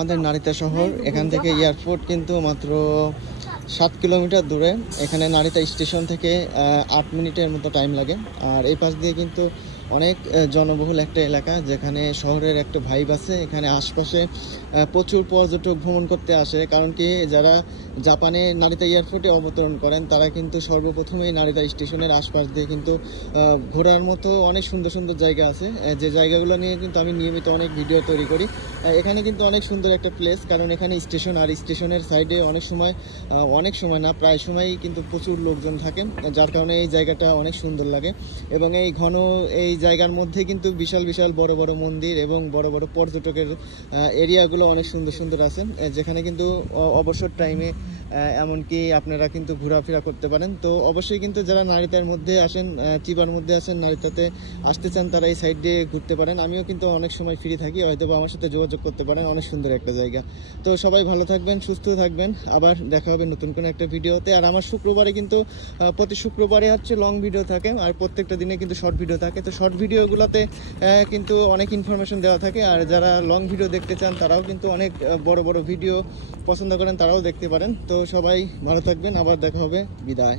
আমাদের নারিতা শহর এখান থেকে এয়ারপোর্ট কিন্তু মাত্র 7 কিলোমিটার দূরে। এখানে নারিতা স্টেশন থেকে 8 মিনিটের মতো টাইম লাগে। আর এই পাশ দিয়ে কিন্তু অনেক জনবহুল একটা এলাকা, যেখানে শহরের একটা ভাইব আছে। এখানে আশপাশে প্রচুর পর্যটক ভ্রমণ করতে আসে, কারণ কি যারা জাপানে নারিতা এয়ারপোর্টে অবতরণ করেন তারা কিন্তু সর্বপ্রথমেই নারিতা স্টেশনের আশপাশ দিয়ে কিন্তু ঘোরার মতো অনেক সুন্দর সুন্দর জায়গা আছে, যে জায়গাগুলো নিয়ে কিন্তু আমি নিয়মিত অনেক ভিডিও তৈরি করি। এখানে কিন্তু অনেক সুন্দর একটা প্লেস, কারণ এখানে স্টেশন, আর স্টেশনের সাইডে অনেক সময় না প্রায় সময়ই কিন্তু প্রচুর লোকজন থাকে, যার কারণে এই জায়গাটা অনেক সুন্দর লাগে। এবং এই জায়গার মধ্যে কিন্তু বিশাল বিশাল বড় বড় মন্দির এবং বড় বড় পর্যটকের এরিয়াগুলো অনেক সুন্দর সুন্দর আছে, যেখানে কিন্তু অবসর টাইমে এমনকি আপনারা কিন্তু ঘোরাফেরা করতে পারেন। তো অবশ্যই কিন্তু যারা নারিতার মধ্যে আসেন, চিবার মধ্যে আসেন, নারিতাতে আসতে চান, তারা এই সাইড দিয়ে ঘুরতে পারেন। আমিও কিন্তু অনেক সময় ফ্রি থাকি, হয়তো আমার সাথে যোগাযোগ করতে পারেন। অনেক সুন্দর একটা জায়গা। তো সবাই ভালো থাকবেন, সুস্থ থাকবেন। আবার দেখা হবে নতুন কোনো একটা ভিডিওতে। আর আমার শুক্রবারে কিন্তু প্রতি শুক্রবারে হচ্ছে লং ভিডিও থাকে, আর প্রত্যেকটা দিনে কিন্তু শর্ট ভিডিও থাকে। তো শর্ট ভিডিওগুলোতে কিন্তু অনেক ইনফরমেশন দেওয়া থাকে, আর যারা লং ভিডিও দেখতে চান তারাও কিন্তু অনেক বড় বড় ভিডিও পছন্দ করেন, তারাও দেখতে পারেন। তো সবাই ভালো থাকবেন, আবার দেখা হবে, বিদায়।